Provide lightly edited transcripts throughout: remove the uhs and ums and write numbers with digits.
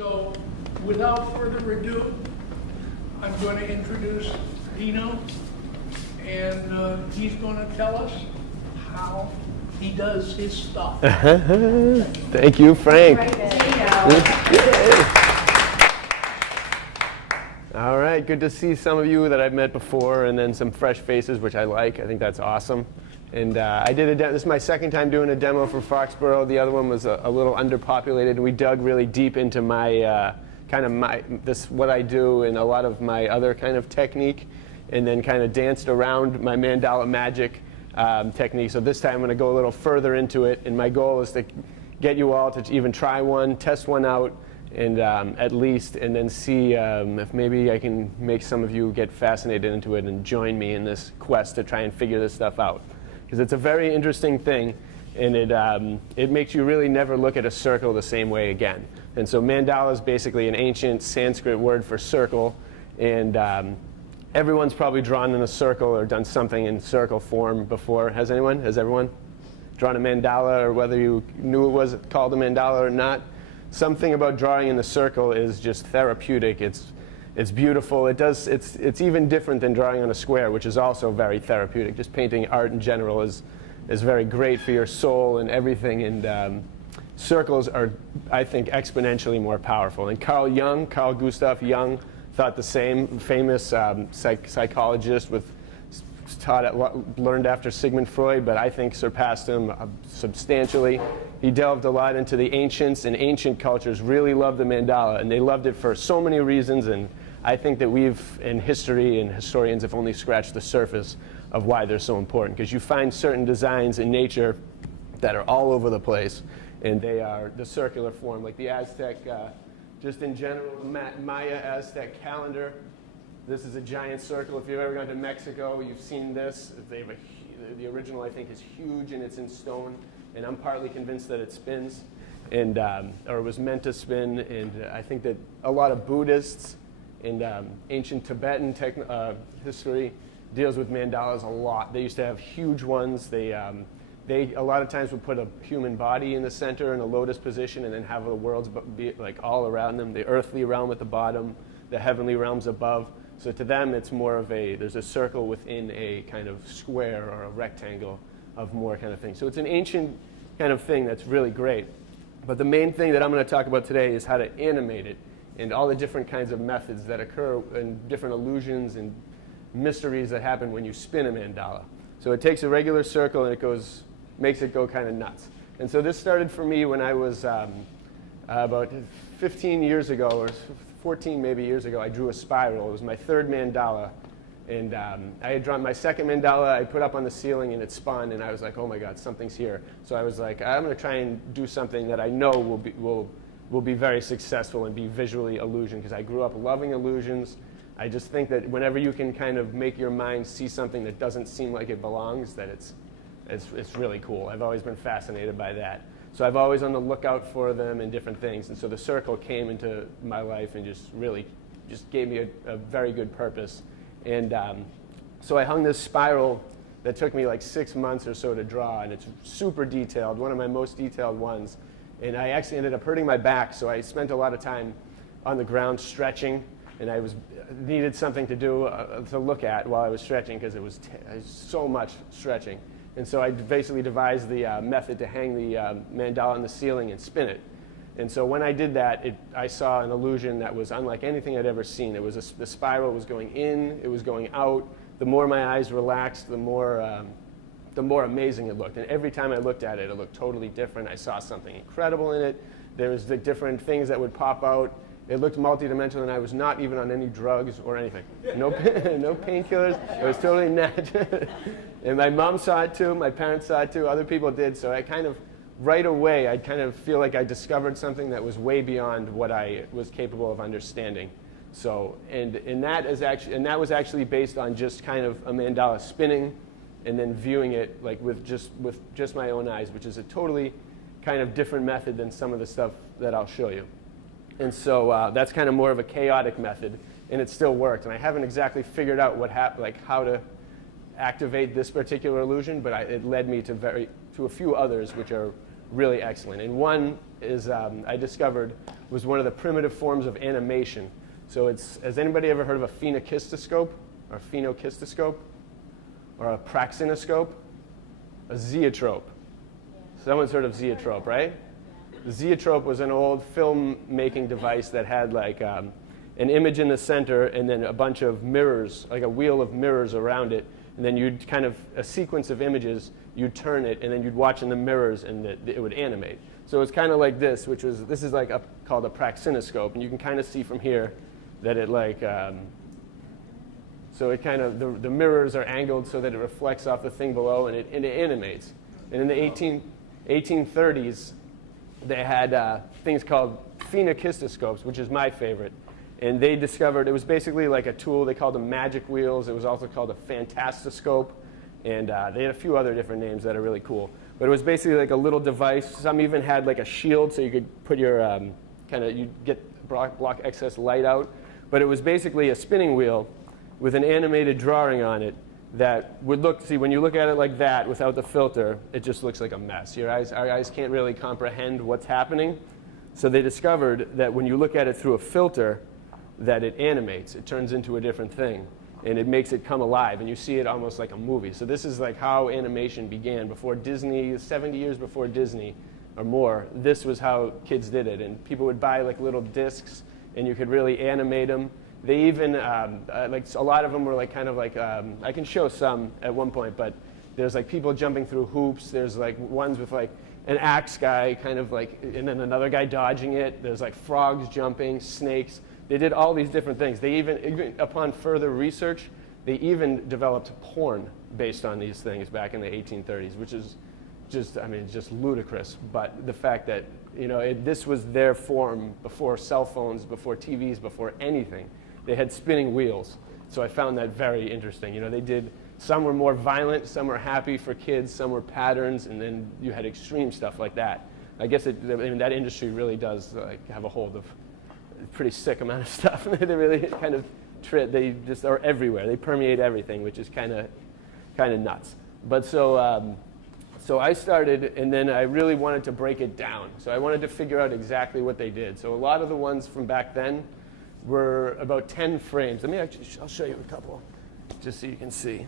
So without further ado, I'm going to introduce diNo, and he's going to tell us how he does his stuff. Thank you, Frank. All right, good to see some of you that I've met before, and then some fresh faces, which I like. I think that's awesome. And I did this is my second time doing a demo for Foxborough. The other one was a little underpopulated, and we dug really deep into my what I do and a lot of my other kind of technique, and then kind of danced around my Mandala Magic technique. So this time I'm going to go a little further into it, and my goal is to get you all to even try one, test one out, and at least, and then see if maybe I can make some of you get fascinated into it and join me in this quest to try and figure this stuff out. Because it's a very interesting thing, and it makes you really never look at a circle the same way again. And so mandala is basically an ancient Sanskrit word for circle, and everyone's probably drawn in a circle or done something in circle form before. Has anyone? Has everyone drawn a mandala, or whether you knew it was called a mandala or not? Something about drawing in the circle is just therapeutic. It's beautiful. It's even different than drawing on a square, which is also very therapeutic. Just painting art in general is very great for your soul and everything. And circles are, I think, exponentially more powerful. And Carl Gustav Jung, thought the same. Famous psychologist learned after Sigmund Freud, but I think surpassed him substantially. He delved a lot into the ancients, and ancient cultures really loved the mandala, and they loved it for so many reasons. And I think that we've, in history, and historians have only scratched the surface of why they're so important. Because you find certain designs in nature that are all over the place, and they are the circular form, like the Aztec, just in general, Maya Aztec calendar. This is a giant circle. If you've ever gone to Mexico, you've seen this. The original, I think, is huge, and it's in stone. And I'm partly convinced that it spins, and or it was meant to spin. And I think that a lot of Buddhists and ancient Tibetan history deals with mandalas a lot. They used to have huge ones. They a lot of times would put a human body in the center in a lotus position, and then have the worlds be like all around them. The earthly realm at the bottom, the heavenly realms above. So to them, it's more of there's a circle within a kind of square or a rectangle of more kind of thing. So it's an ancient kind of thing that's really great. But the main thing that I'm going to talk about today is how to animate it, and all the different kinds of methods that occur, and different illusions and mysteries that happen when you spin a mandala. So it takes a regular circle and makes it go kind of nuts. And so this started for me when I was about 15 years ago, or 14 maybe years ago. I drew a spiral. It was my third mandala. And I had drawn my second mandala. I put up on the ceiling, and it spun, and I was like, oh my God, something's here. So I was like, I'm going to try and do something that I know will be very successful and be visually illusion, because I grew up loving illusions. I just think that whenever you can kind of make your mind see something that doesn't seem like it belongs, that it's really cool. I've always been fascinated by that. So I've always on the lookout for them and different things. And so the circle came into my life and just gave me a very good purpose. And so I hung this spiral that took me like 6 months or so to draw, and it's super detailed, one of my most detailed ones. And I actually ended up hurting my back, so I spent a lot of time on the ground stretching, and I needed something to do to look at while I was stretching, because it was so much stretching. And so I basically devised the method to hang the mandala on the ceiling and spin it. And so when I did that, I saw an illusion that was unlike anything I'd ever seen. It was the spiral was going in, it was going out. The more my eyes relaxed, the more amazing it looked. And every time I looked at it, it looked totally different. I saw something incredible in it. There was the different things that would pop out. It looked multidimensional, and I was not even on any drugs or anything. No painkillers. It was totally natural. And my mom saw it too. My parents saw it too. Other people did. So I kind of, right away, I kind of feel like I discovered something that was way beyond what I was capable of understanding. So, and that was actually based on just kind of a mandala spinning, and then viewing it like with just my own eyes, which is a totally kind of different method than some of the stuff that I'll show you. And so that's kind of more of a chaotic method, and it still worked. And I haven't exactly figured out how to activate this particular illusion, but it led me to a few others which are really excellent. And one is I discovered was one of the primitive forms of animation. So has anybody ever heard of a phenokistoscope or a phenokistoscope or a praxinoscope? A zeotrope. Someone's heard of zeotrope, right? The zeotrope was an old film-making device that had like an image in the center and then a bunch of mirrors, like a wheel of mirrors around it. And then you'd kind of, a sequence of images, you'd turn it, and then you'd watch in the mirrors, and it would animate. So it's kind of like this, this is like called a praxinoscope, and you can kind of see from here that it like, so it kind of, the mirrors are angled so that it reflects off the thing below, and it animates. And in the 1830s, they had things called phenokistoscopes, which is my favorite. And they discovered, it was basically like a tool, they called them magic wheels. It was also called a fantastiscope. And they had a few other different names that are really cool. But it was basically like a little device. Some even had like a shield so you could put your, you'd block excess light out. But it was basically a spinning wheel with an animated drawing on it that would look, see, when you look at it like that without the filter, it just looks like a mess. Our eyes can't really comprehend what's happening. So they discovered that when you look at it through a filter, that it animates. It turns into a different thing, and it makes it come alive, and you see it almost like a movie. So this is like how animation began. Before Disney, 70 years before Disney or more, this was how kids did it. And people would buy like little discs, and you could really animate them. They even, like a lot of them were like kind of like, I can show some at one point, but there's like people jumping through hoops. There's like ones with like an axe guy kind of like, and then another guy dodging it. There's like frogs jumping, snakes. They did all these different things. They even upon further research, they even developed porn based on these things back in the 1830s, which is just, I mean, just ludicrous. But the fact that, you know, this was their form before cell phones, before TVs, before anything. They had spinning wheels. So I found that very interesting. You know, they did, some were more violent, some were happy for kids, some were patterns, and then you had extreme stuff like that. I guess that industry really does like have a hold of pretty sick amount of stuff. They really kind of they just are everywhere. They permeate everything, which is kind of nuts. But so I started, and then I really wanted to break it down. So I wanted to figure out exactly what they did. So a lot of the ones from back then were about 10 frames. I'll show you a couple, just so you can see.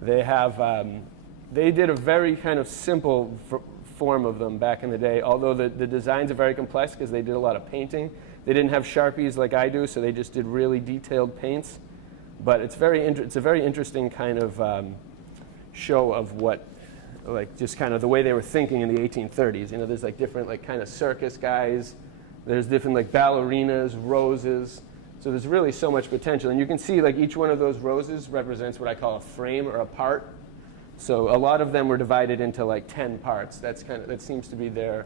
They have, they did a very kind of simple form of them back in the day, although the designs are very complex because they did a lot of painting. They didn't have Sharpies like I do, so they just did really detailed paints. But it's a very interesting kind of show of what, like just kind of the way they were thinking in the 1830s. You know, there's like different like kind of circus guys. There's different like ballerinas, roses. So there's really so much potential. And you can see like each one of those roses represents what I call a frame or a part. So a lot of them were divided into like 10 parts. That seems to be their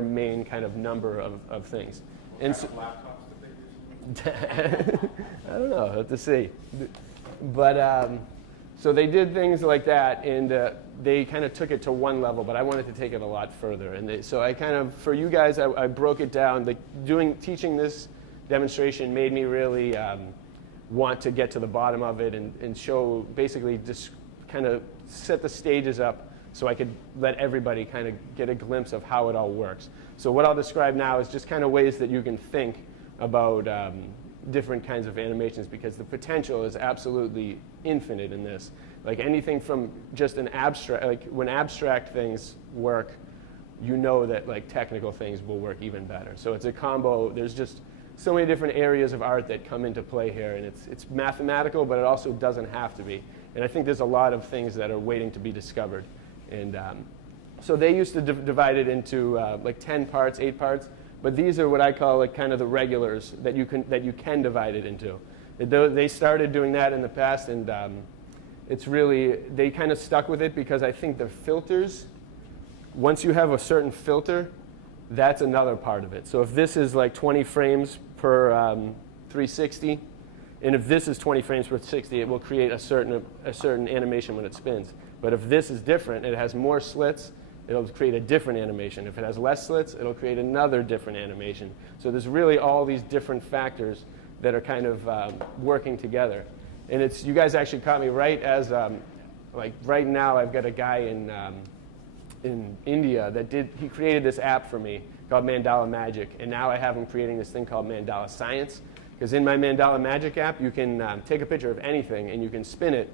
main kind of number of things. And so, I don't know, have to see. But so they did things like that, and they kind of took it to one level. But I wanted to take it a lot further. And so I kind of, for you guys, I broke it down. Like teaching this demonstration made me really want to get to the bottom of it and show, basically just kind of set the stages up so I could let everybody kind of get a glimpse of how it all works. So what I'll describe now is just kind of ways that you can think about different kinds of animations, because the potential is absolutely infinite in this. Like anything from just an abstract, like when abstract things work, you know that like technical things will work even better. So it's a combo. There's just so many different areas of art that come into play here, and it's mathematical, but it also doesn't have to be. And I think there's a lot of things that are waiting to be discovered. And so they used to divide it into like 10 parts, 8 parts. But these are what I call like kind of the regulars that you can divide it into. They started doing that in the past, and it's really, they kind of stuck with it because I think the filters, once you have a certain filter, that's another part of it. So if this is like 20 frames per 360, and if this is 20 frames per 60, it will create a certain animation when it spins. But if this is different, it has more slits, it'll create a different animation. If it has less slits, it'll create another different animation. So there's really all these different factors that are kind of working together. And it's, you guys actually caught me right as, like right now I've got a guy in India that he created this app for me called Mandala Magic. And now I have him creating this thing called Mandala Science. Because in my Mandala Magic app, you can take a picture of anything and you can spin it,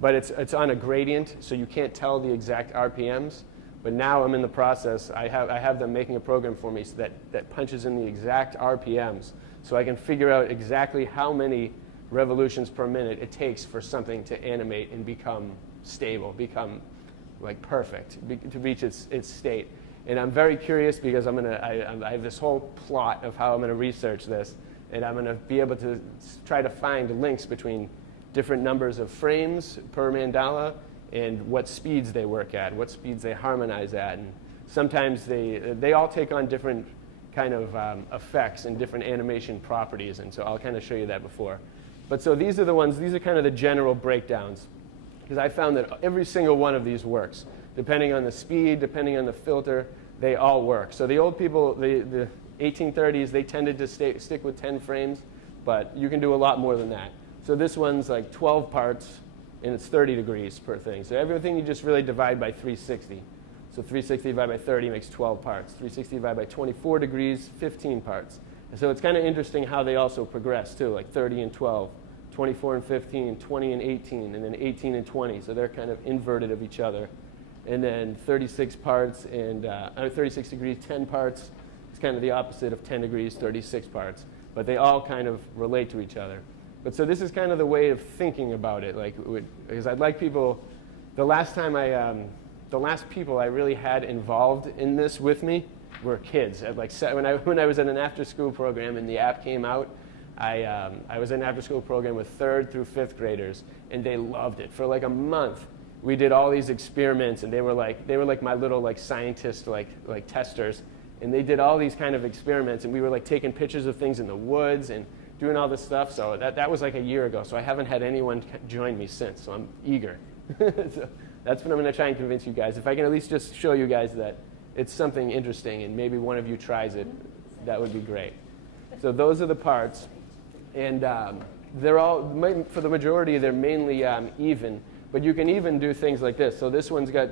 but it's on a gradient, so you can't tell the exact RPMs. But now I'm in the process, I have them making a program for me so that punches in the exact RPMs, so I can figure out exactly how many revolutions per minute it takes for something to animate and become stable, become like perfect, to reach its state. And I'm very curious because I have this whole plot of how I'm going to research this, and I'm going to be able to try to find links between different numbers of frames per mandala and what speeds they work at, what speeds they harmonize at. And sometimes they all take on different kind of effects and different animation properties, and so I'll kind of show you that before. But so these are the ones, these are kind of the general breakdowns, because I found that every single one of these works. Depending on the speed, depending on the filter, they all work. So the old people, the 1830s, they tended to stick with 10 frames, but you can do a lot more than that. So this one's like 12 parts, and it's 30 degrees per thing. So everything you just really divide by 360. So 360 divided by 30 makes 12 parts. 360 divided by 24 degrees, 15 parts. And so it's kind of interesting how they also progress too, like 30 and 12, 24 and 15, 20 and 18, and then 18 and 20. So they're kind of inverted of each other. And then 36 parts and 36 degrees, 10 parts. It's kind of the opposite of 10 degrees, 36 parts. But they all kind of relate to each other. But so this is kind of the way of thinking about it, like, because I'd like people, the last people I really had involved in this with me were kids. When I was in an after-school program and the app came out, I was in an after-school program with 3rd through 5th graders, and they loved it. For like a month, we did all these experiments, and they were like my little like scientist like testers, and they did all these kind of experiments, and we were like taking pictures of things in the woods and doing all this stuff. So that was like a year ago. So I haven't had anyone join me since. So I'm eager. So that's what I'm going to try and convince you guys. If I can at least just show you guys that it's something interesting, and maybe one of you tries it, that would be great. So those are the parts, and they're all, for the majority, they're mainly even. But you can even do things like this. So this one's got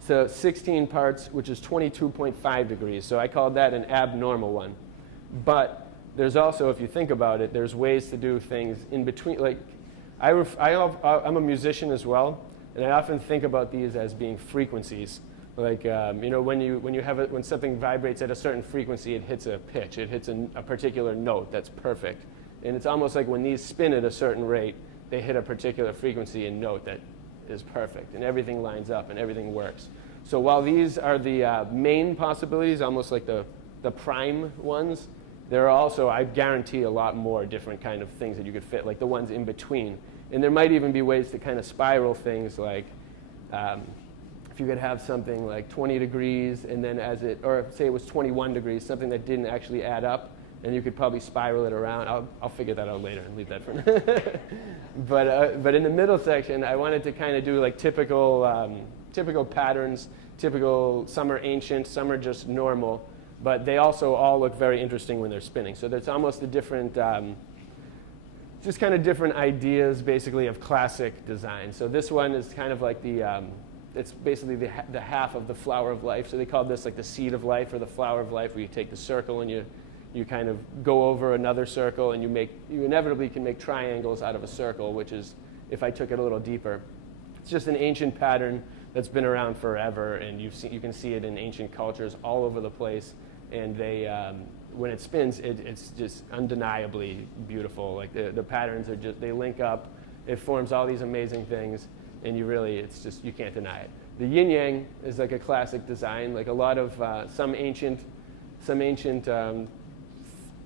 16 parts, which is 22.5 degrees. So I called that an abnormal one. But there's also, if you think about it, there's ways to do things in between. Like, I'm a musician as well, and I often think about these as being frequencies. Like, you know, when something vibrates at a certain frequency, it hits a pitch, it hits a particular note that's perfect. And it's almost like when these spin at a certain rate, they hit a particular frequency and note that is perfect, and everything lines up and everything works. So while these are the main possibilities, almost like the prime ones, there are also, I guarantee, a lot more different kind of things that you could fit, like the ones in between. And there might even be ways to kind of spiral things, like if you could have something like 20 degrees, and then or say it was 21 degrees, something that didn't actually add up, and you could probably spiral it around. I'll figure that out later and leave that for now. But in the middle section, I wanted to kind of do like typical patterns, some are ancient, some are just normal. But they also all look very interesting when they're spinning. So there's almost a different, just kind of different ideas, basically, of classic design. So this one is kind of like it's basically the half of the flower of life. So they call this like the seed of life or the flower of life, where you take the circle and you kind of go over another circle, and you inevitably can make triangles out of a circle, which is, if I took it a little deeper, it's just an ancient pattern that's been around forever, and you can see it in ancient cultures all over the place. And when it spins, it's just undeniably beautiful. Like the patterns are they link up. It forms all these amazing things, and you can't deny it. The yin yang is like a classic design. Like a lot of some ancient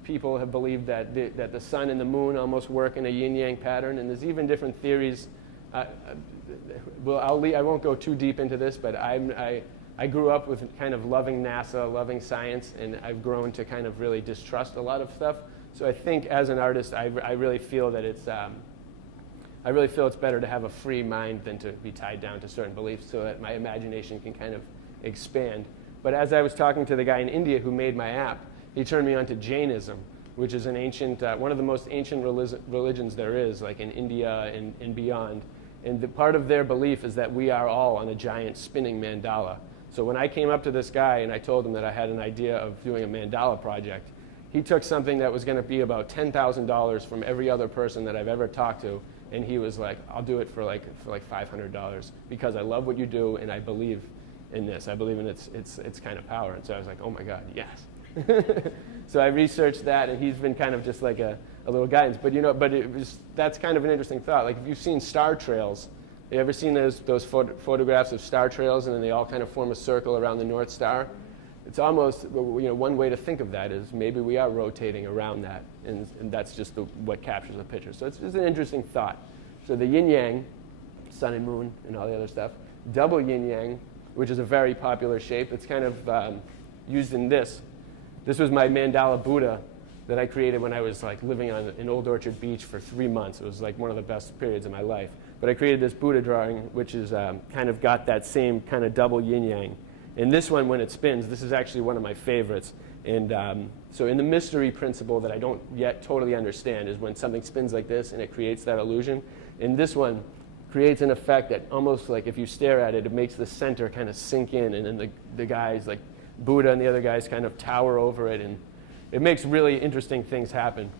people have believed that the sun and the moon almost work in a yin yang pattern, and there's even different theories. Well, I won't go too deep into this, but I grew up with kind of loving NASA, loving science, and I've grown to kind of really distrust a lot of stuff. So I think as an artist, I really feel that it's better to have a free mind than to be tied down to certain beliefs, so that my imagination can kind of expand. But as I was talking to the guy in India who made my app, he turned me on to Jainism, which is an ancient, one of the most ancient religions there is, like in India and beyond. And part of their belief is that we are all on a giant spinning mandala. So when I came up to this guy and I told him that I had an idea of doing a mandala project, he took something that was going to be about $10,000 from every other person that I've ever talked to, and he was like, I'll do it for like $500 because I love what you do and I believe in this. I believe in its kind of power. And so I was like, oh my God, yes. So I researched that, and he's been kind of just like a little guidance. But that's kind of an interesting thought. Like if you've seen star trails, you ever seen those photographs of star trails, and then they all kind of form a circle around the North Star? It's almost, one way to think of that is maybe we are rotating around that, and that's just what captures the picture. So it's just an interesting thought. So the yin-yang, sun and moon and all the other stuff, double yin-yang, which is a very popular shape. It's kind of used in this. This was my mandala Buddha that I created when I was like living on an Old Orchard beach for 3 months. It was like one of the best periods of my life. But I created this Buddha drawing, which is kind of got that same kind of double yin-yang. And this one, when it spins, this is actually one of my favorites. And so in the mystery principle that I don't yet totally understand is when something spins like this and it creates that illusion. And this one creates an effect that almost like if you stare at it, it makes the center kind of sink in, and then the guys like Buddha and the other guys kind of tower over it, and it makes really interesting things happen.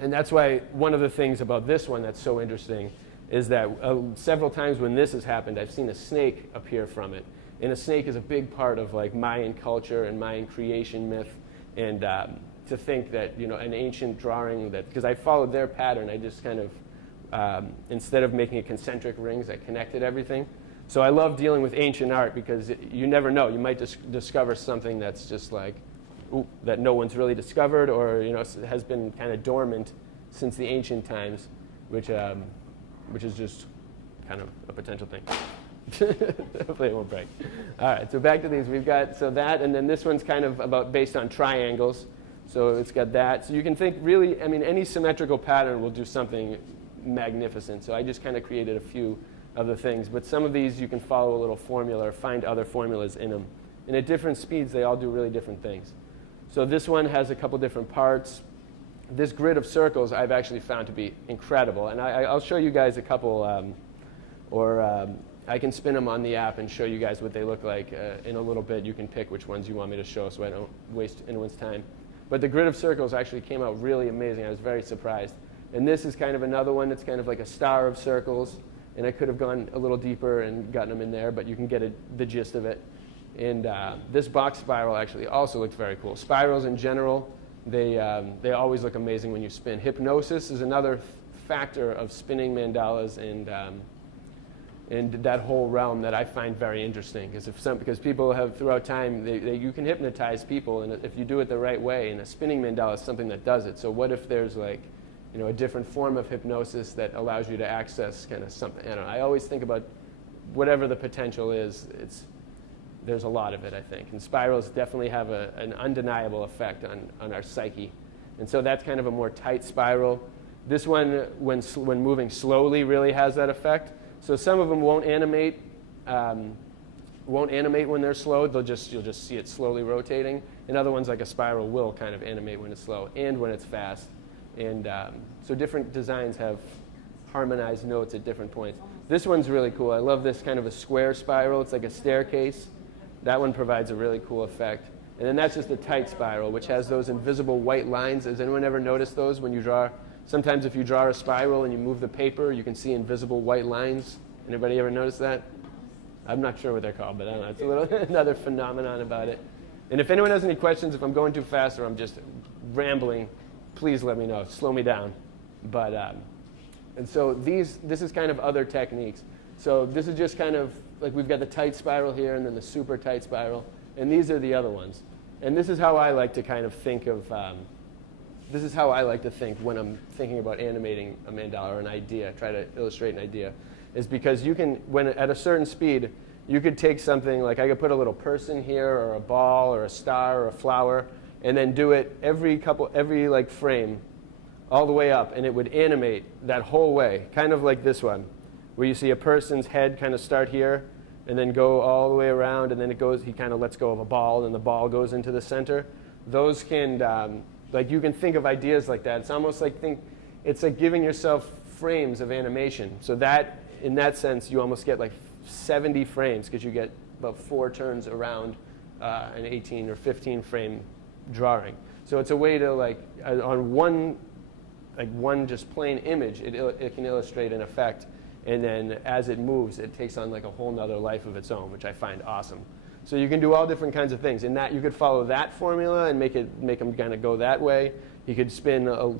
And that's why one of the things about this one that's so interesting is that several times when this has happened, I've seen a snake appear from it. And a snake is a big part of like Mayan culture and Mayan creation myth. And to think that, an ancient drawing that, because I followed their pattern, I just kind of, instead of making it concentric rings, I connected everything. So I love dealing with ancient art because you never know. You might discover something that's just like, ooh, that no one's really discovered, or has been kind of dormant since the ancient times, which is just kind of a potential thing. Hopefully it won't break. All right, so back to these. We've got that, and then this one's kind of based on triangles. So it's got that. So you can think really, any symmetrical pattern will do something magnificent. So I just kind of created a few of the things. But some of these you can follow a little formula or find other formulas in them. And at different speeds, they all do really different things. So this one has a couple different parts. This grid of circles I've actually found to be incredible. And I'll show you guys a couple, I can spin them on the app and show you guys what they look like in a little bit. You can pick which ones you want me to show so I don't waste anyone's time. But the grid of circles actually came out really amazing. I was very surprised. And this is kind of another one that's kind of like a star of circles. And I could have gone a little deeper and gotten them in there, but you can get the gist of it. And this box spiral actually also looks very cool. Spirals in general, they always look amazing when you spin. Hypnosis is another factor of spinning mandalas and that whole realm that I find very interesting. Because people have, throughout time, you can hypnotize people, and if you do it the right way, and a spinning mandala is something that does it. So what if there's like, a different form of hypnosis that allows you to access kind of something? I don't know. I always think about whatever the potential is. There's a lot of it, I think. And spirals definitely have an undeniable effect on our psyche. And so that's kind of a more tight spiral. This one, when moving slowly, really has that effect. So some of them won't animate when they're slow. You'll just see it slowly rotating. And other ones, like a spiral, will kind of animate when it's slow and when it's fast. And so different designs have harmonized notes at different points. This one's really cool. I love this kind of a square spiral. It's like a staircase. That one provides a really cool effect. And then that's just a tight spiral, which has those invisible white lines. Has anyone ever noticed those when you draw? Sometimes if you draw a spiral and you move the paper, you can see invisible white lines. Anybody ever notice that? I'm not sure what they're called, but I don't know. It's a little another phenomenon about it. And if anyone has any questions, if I'm going too fast or I'm just rambling, please let me know. Slow me down. But and so this is kind of other techniques. So this is just kind of like we've got the tight spiral here and then the super tight spiral, and these are the other ones. And this is how I like to kind of think of. This is how I like to think when I'm thinking about animating a mandala or an idea, try to illustrate an idea, is because you can, when at a certain speed, you could take something like I could put a little person here or a ball or a star or a flower, and then do it every like frame all the way up, and it would animate that whole way, kind of like this one, where you see a person's head kind of start here and then go all the way around, and then he kind of lets go of a ball, and the ball goes into the center. Those can, like you can think of ideas like that. It's almost like it's like giving yourself frames of animation. So that, in that sense, you almost get like 70 frames because you get about 4 turns around an 18 or 15 frame drawing. So it's a way to, like, on one just plain image, it can illustrate an effect, and then as it moves, it takes on like a whole nother life of its own, which I find awesome. So you can do all different kinds of things. In that, you could follow that formula and make them kind of go that way. You could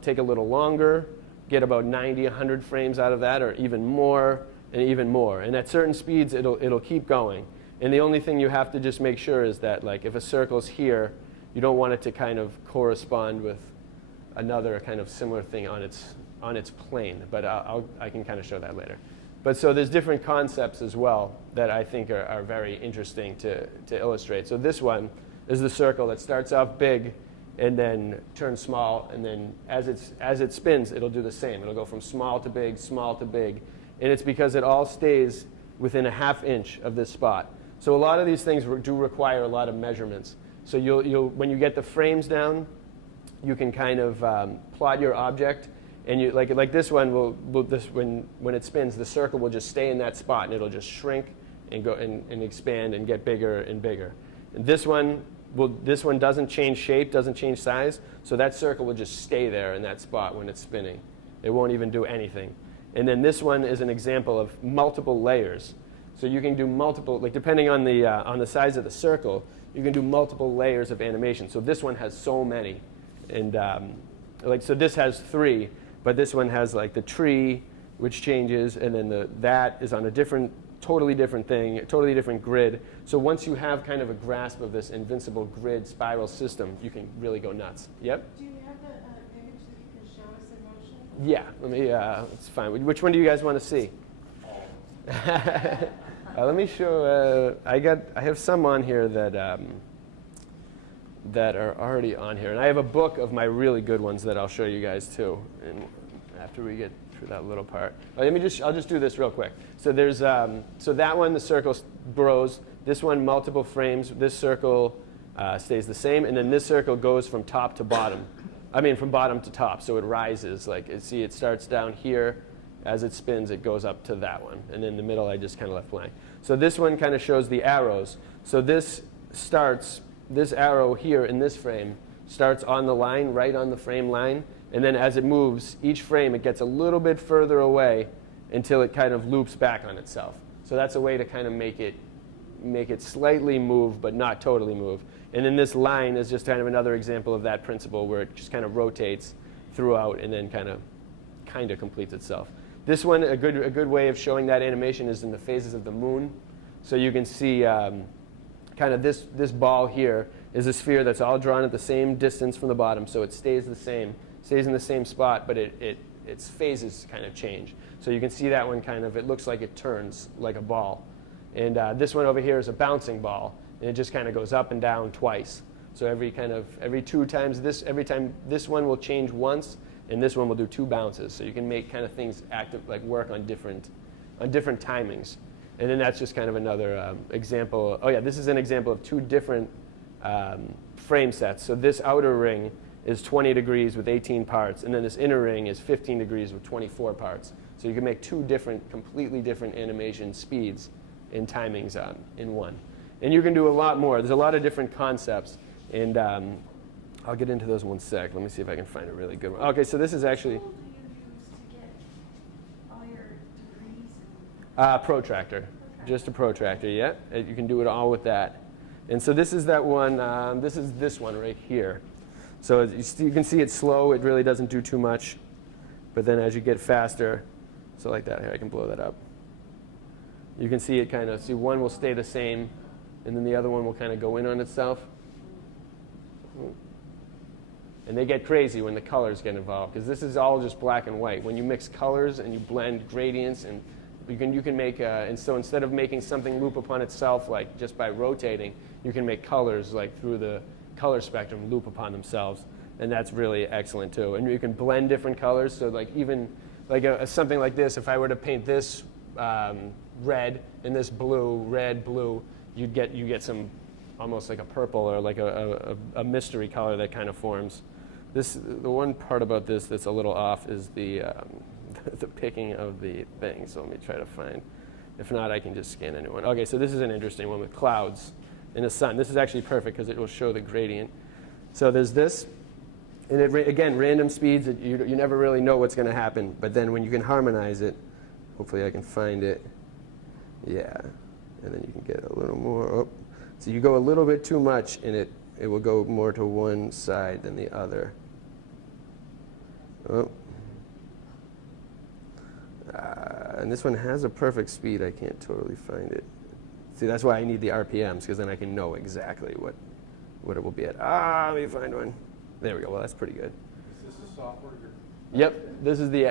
take a little longer, get about 90, 100 frames out of that, or even more, and even more. And at certain speeds, it'll keep going. And the only thing you have to just make sure is that, like, if a circle's here, you don't want it to kind of correspond with another kind of similar thing on its plane. But I can kind of show that later. But so there's different concepts as well that I think are very interesting to illustrate. So this one is the circle that starts off big and then turns small, and then as it spins, it'll do the same. It'll go from small to big, and it's because it all stays within a ½ inch of this spot. So a lot of these things do require a lot of measurements. So when you get the frames down, you can kind of plot your object. And you, like this one, when it spins, the circle will just stay in that spot, and it'll just shrink and go and expand and get bigger and bigger. And this one doesn't change shape, doesn't change size, so that circle will just stay there in that spot when it's spinning. It won't even do anything. And then this one is an example of multiple layers. So you can do multiple, like depending on the size of the circle, you can do multiple layers of animation. So this one has so many, and so this has 3. But this one has like the tree, which changes, and then that is on a totally different thing, a totally different grid. So once you have kind of a grasp of this invincible grid spiral system, you can really go nuts. Yep? Do you have an image that you can show us in motion? Yeah, it's fine. Which one do you guys want to see? Let me show, I have some on here that are already on here. And I have a book of my really good ones that I'll show you guys too, and after we get through that little part. I'll just do this real quick. So there's, so that one, the circle grows. This one, multiple frames. This circle stays the same. And then this circle goes from top to bottom. From bottom to top. So it rises. See, it starts down here. As it spins, it goes up to that one. And in the middle, I just kind of left blank. So this one kind of shows the arrows. So this arrow here in this frame starts on the line, right on the frame line. And then as it moves, each frame, it gets a little bit further away until it kind of loops back on itself. So that's a way to kind of make it slightly move, but not totally move. And then this line is just kind of another example of that principle where it just kind of rotates throughout and then kind of completes itself. This one, a good way of showing that animation is in the phases of the moon. So you can see kind of this ball here is a sphere that's all drawn at the same distance from the bottom, so it stays in the same spot, but its phases kind of change. So you can see that one kind of, it looks like it turns like a ball. And this one over here is a bouncing ball, and it just kind of goes up and down twice. So every time this one will change once, and this one will do 2 bounces. So you can make kind of things work on different timings. And then that's just kind of another example. Oh yeah, this is an example of 2 different frame sets. So this outer ring is 20 degrees with 18 parts, and then this inner ring is 15 degrees with 24 parts. So you can make 2 completely different animation speeds and timings in one. And you can do a lot more. There's a lot of different concepts, and I'll get into those in one sec. Let me see if I can find a really good one. Okay, so this is actually What tool do you use to get all your degrees? protractor. Just a protractor, yeah. You can do it all with that. And so this is that one, this is this one right here. So you can see it's slow, it really doesn't do too much. But then as you get faster, so like that, here I can blow that up. You can see it kind of, see one will stay the same, and then the other one will kind of go in on itself. And they get crazy when the colors get involved, because this is all just black and white. When you mix colors and you blend gradients, and you can make, and so instead of making something loop upon itself, like just by rotating, you can make colors like through the color spectrum loop upon themselves, and that's really excellent too. And you can blend different colors, so like even like something like this, if I were to paint this red and this blue, red, blue, you get some almost like a purple or like a mystery color that kind of forms. The one part about this that's a little off is the picking of the thing. So let me try to find. If not, I can just scan a new one. Okay, so this is an interesting one with clouds and the sun. This is actually perfect because it will show the gradient. So there's this, and again, random speeds. You never really know what's going to happen. But then when you can harmonize it, hopefully I can find it. Yeah, and then you can get a little more. Oh. So you go a little bit too much, and it will go more to one side than the other. Oh. And this one has a perfect speed. I can't totally find it. See, that's why I need the RPMs, because then I can know exactly what it will be at. Let me find one. There we go. Well, that's pretty good. Is this the software? Yep. This is the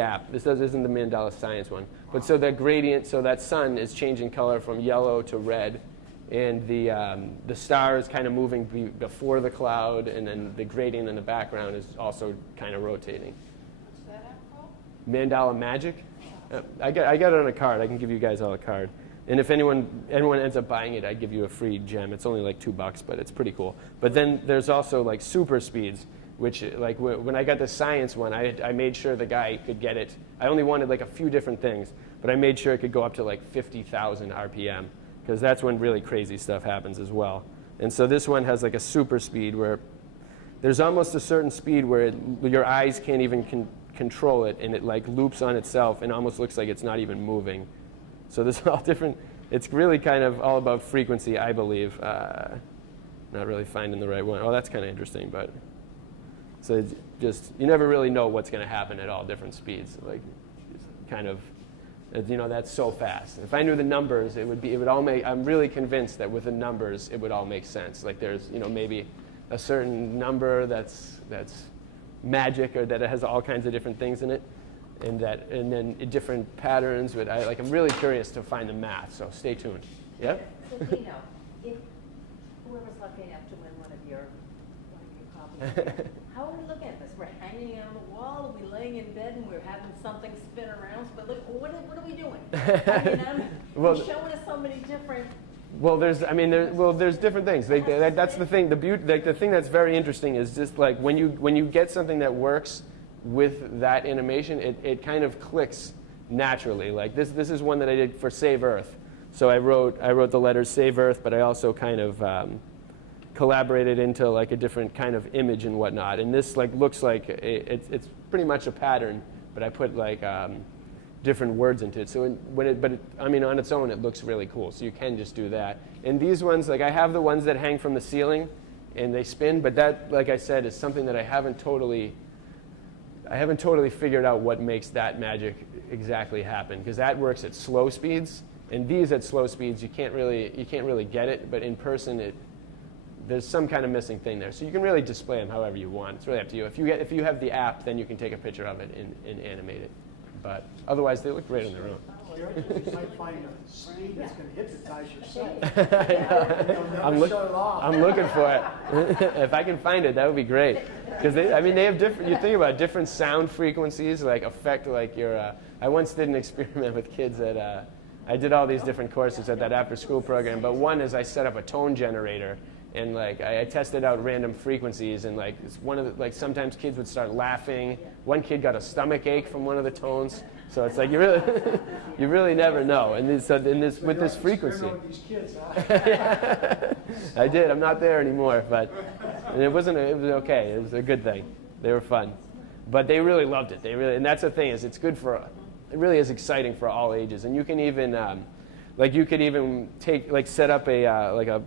app. This isn't the Mandala Science one. But so the gradient, so that sun is changing color from yellow to red, and the star is kind of moving before the cloud, and then the gradient in the background is also kind of rotating. What's that app called? Mandala Magic. I got it on a card. I can give you guys all a card. And if anyone ends up buying it, I'd give you a free gem. It's only like $2, but it's pretty cool. But then there's also like super speeds, which like when I got the science one, I made sure the guy could get it. I only wanted like a few different things, but I made sure it could go up to like 50,000 RPM, because that's when really crazy stuff happens as well. And so this one has like a super speed where there's almost a certain speed where your eyes can't even control it, and it like loops on itself and almost looks like it's not even moving. So this is all different. It's really kind of all about frequency, I believe. Not really finding the right one. Oh, that's kind of interesting, but so it's just you never really know what's going to happen at all different speeds. Like, it's kind of, that's so fast. If I knew the numbers, it would all make. I'm really convinced that with the numbers, it would all make sense. Like there's, maybe a certain number that's magic, or that it has all kinds of different things in it. And then different patterns. But I'm really curious to find the math. So stay tuned. Yeah. So diNo, if whoever's lucky enough to win one of your copies, how are we looking at this? We're hanging on the wall. Are we laying in bed and we're having something spin around? But look, what are we doing? Well, you're showing us so many different. Well, there's different things. That's the thing. The thing that's very interesting is just like when you get something that works with that animation, it kind of clicks naturally. Like this is one that I did for Save Earth. So I wrote the letters Save Earth, but I also kind of collaborated into like a different kind of image and whatnot. And this like looks like it's pretty much a pattern, but I put like different words into it. So on its own, it looks really cool. So you can just do that. And these ones, like I have the ones that hang from the ceiling and they spin, but that, like I said, is something that I haven't totally figured out what makes that magic exactly happen, because that works at slow speeds, and these at slow speeds you can't really get it, but in person there's some kind of missing thing there. So you can really display them however you want. It's really up to you. If you have the app, then you can take a picture of it and animate it. But otherwise, they look great on their own. You might find a speed that's going to hypnotize yourself. I'm looking for it. If I can find it, that would be great. Because they have different. You think about different sound frequencies, like affect like your. I once did an experiment with kids at. I did all these different courses at that after-school program, but one is I set up a tone generator, and like I tested out random frequencies, and like it's one of the, like sometimes kids would start laughing. One kid got a stomach ache from one of the tones. So it's like you really never know. And with this frequency. These kids, huh? I did. I'm not there anymore, but it was okay. It was a good thing. They were fun, but they really loved it. And that's the thing is it's good for. It really is exciting for all ages, and you can even you could even set up a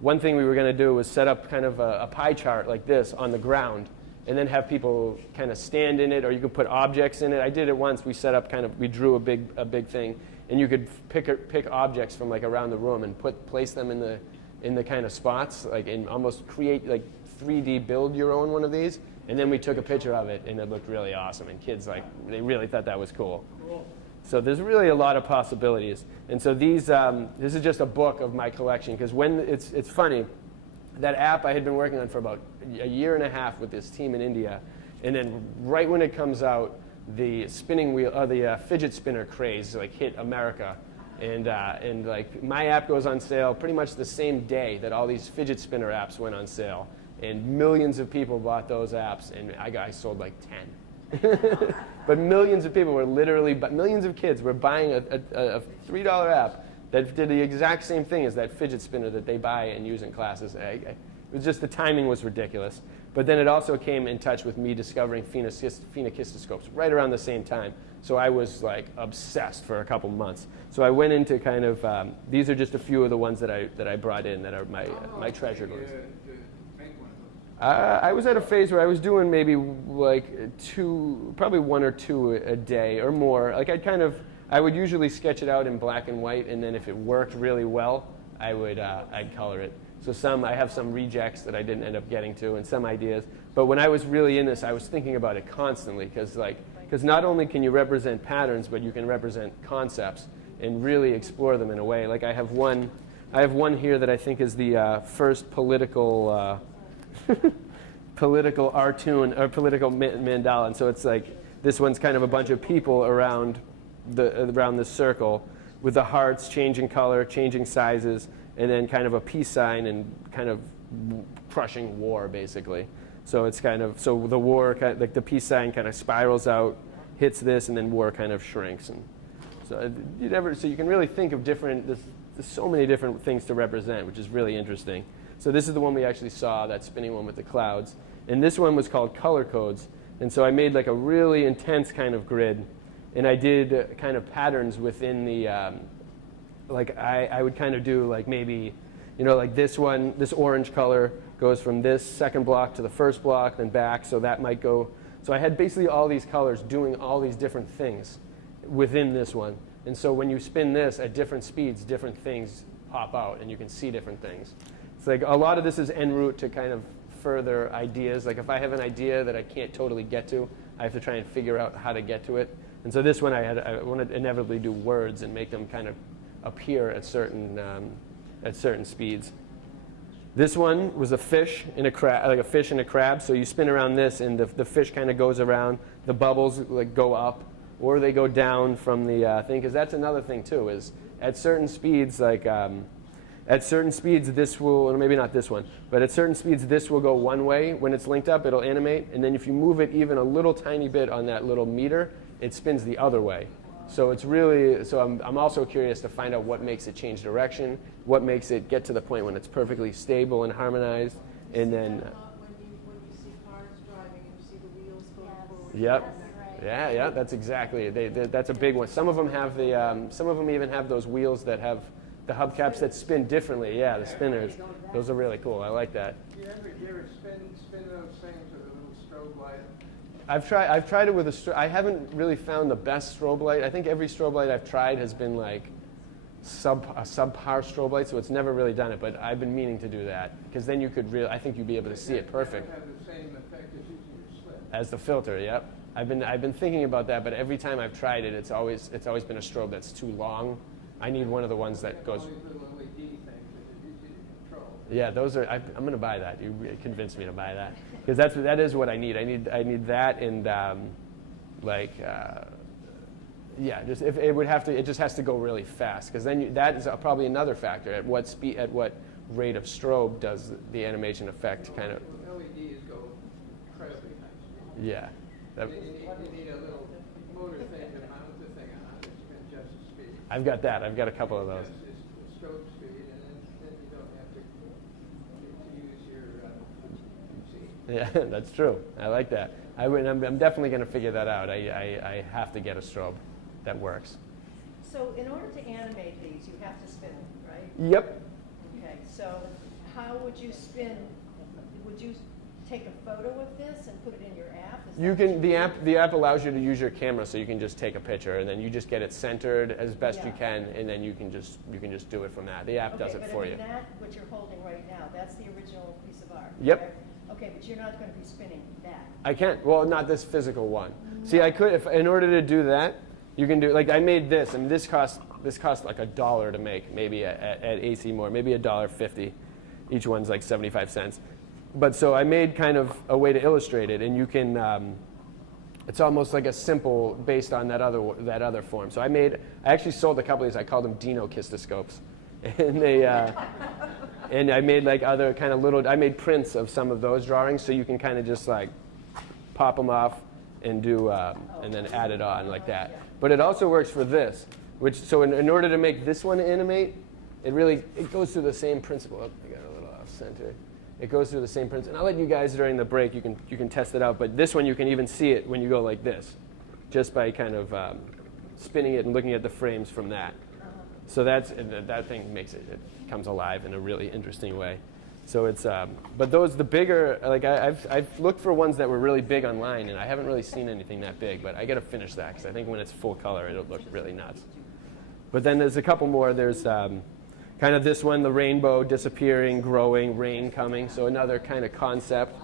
one thing we were going to do was set up kind of a pie chart like this on the ground, and then have people kind of stand in it, or you could put objects in it. I did it once. We set up we drew a big thing, and you could pick objects from like around the room and place them in the kind of spots, and almost create like 3D build your own one of these. And then we took a picture of it, and it looked really awesome. And kids they really thought that was cool. So there's really a lot of possibilities. And so this is just a book of my collection, because when it's funny. That app I had been working on for about a year and a half with this team in India, and then right when it comes out, the spinning wheel, or the fidget spinner craze hit America, and like my app goes on sale pretty much the same day that all these fidget spinner apps went on sale, and millions of people bought those apps, and I sold like 10. But millions of people were literally, millions of kids were buying a $3 app that did the exact same thing as that fidget spinner that they buy and use in classes. It was just, the timing was ridiculous. But then it also came in touch with me discovering phenakistoscopes right around the same time. So I was like obsessed for a couple months. So I went into kind of, these are just a few of the ones that I brought in that are my treasured ones. I was at a phase where I was doing maybe like probably 1 or 2 a day or more. Like I would usually sketch it out in black and white, and then if it worked really well, I'd color it. So I have some rejects that I didn't end up getting to, and some ideas. But when I was really in this, I was thinking about it constantly, because not only can you represent patterns, but you can represent concepts and really explore them in a way. Like I have one here that I think is the first political cartoon or political mandala, and so it's like this one's kind of a bunch of people around the circle with the hearts changing color, changing sizes, and then kind of a peace sign and kind of crushing war, basically. So it's kind of, so the war, like the peace sign kind of spirals out, hits this, and then war kind of shrinks. And so you can really think of there's so many different things to represent, which is really interesting. So this is the one we actually saw, that spinning one with the clouds. And this one was called Color Codes. And so I made like a really intense kind of grid, and I did kind of patterns within the, like I would kind of do like maybe, like this one, this orange color goes from this second block to the first block, then back, so that might go. So I had basically all these colors doing all these different things within this one. And so when you spin this at different speeds, different things pop out, and you can see different things. It's like a lot of this is en route to kind of further ideas. Like if I have an idea that I can't totally get to, I have to try and figure out how to get to it. And so this one I wanted to inevitably do words and make them kind of appear at certain speeds. This one was a fish and a crab, like a fish and a crab. So you spin around this, and the fish kind of goes around. The bubbles like go up, or they go down from the thing. Because that's another thing too. Is at certain speeds, like at certain speeds, this will, or maybe not this one, but at certain speeds, this will go one way. When it's linked up, it'll animate, and then if you move it even a little tiny bit on that little meter, it spins the other way. So it's really, so I'm also curious to find out what makes it change direction, what makes it get to the point when it's perfectly stable and harmonized, and then. When you see cars driving and you see the wheels going forward. Yep. Yeah, that's exactly it. That's a big one. Some of them have some of them even have those wheels that have the hubcaps that spin differently. Yeah, the spinners. Those are really cool. I like that. Do you ever spin those things with a little strobe light? I've tried it with I haven't really found the best strobe light. I think every strobe light I've tried has been like a subpar strobe light, so it's never really done it. But I've been meaning to do that, because then you could I think you'd be able to see it perfect. Have the same effect as using your slip. As the filter, yep. I've been thinking about that, but every time I've tried it, it's always been a strobe that's too long. I need one of the ones that goes. All these little LED things that are easy to control. Yeah, those are. I'm going to buy that. You convinced me to buy that, because that is what I need. I need that, and yeah, just if it would have to. It just has to go really fast, because then that is probably another factor. At what speed, at what rate of strobe does the animation effect kind of? LEDs go incredibly high speed. Yeah. You need a little motor thing to mount the thing on to spin just the speed. I've got that. I've got a couple of those. It's strobe speed, and then you don't have to use your Yeah, that's true. I like that. I'm definitely going to figure that out. I have to get a strobe that works. So in order to animate these, you have to spin them, right? Yep. Okay, so how would you spin? Would you take a photo of this and put it in your app? You can. The app allows you to use your camera, so you can just take a picture, and then you just get it centered as best you can, and then you can just do it from that. The app does it for you. That, what you're holding right now, that's the original piece of art. Yep. Right? Okay, but you're not going to be spinning that. I can't. Well, not this physical one. See, I could, if in order to do that, you can do, like I made this, and this cost like $1 to make, maybe at AC Moore, maybe $1.50. Each one's like 75 cents. But so I made kind of a way to illustrate it, and you can. It's almost like a simple based on that other form. So I actually sold a couple of these. I called them diNo kistoscopes, and they. And I made like other kind of I made prints of some of those drawings, so you can kind of just like pop them off, and do and then add it on like that. But it also works for this, which so in order to make this one animate, it goes through the same principle. Oh, I got a little off center. It goes through the same principle. And I'll let you guys during the break. You can test it out. But this one you can even see it when you go like this, just by kind of spinning it and looking at the frames from that. So that thing makes it comes alive in a really interesting way. So it's but the bigger, like I've looked for ones that were really big online, and I haven't really seen anything that big. But I got to finish that because I think when it's full color, it'll look really nuts. But then there's a couple more. There's kind of this one, the rainbow disappearing, growing, rain coming. So another kind of concept.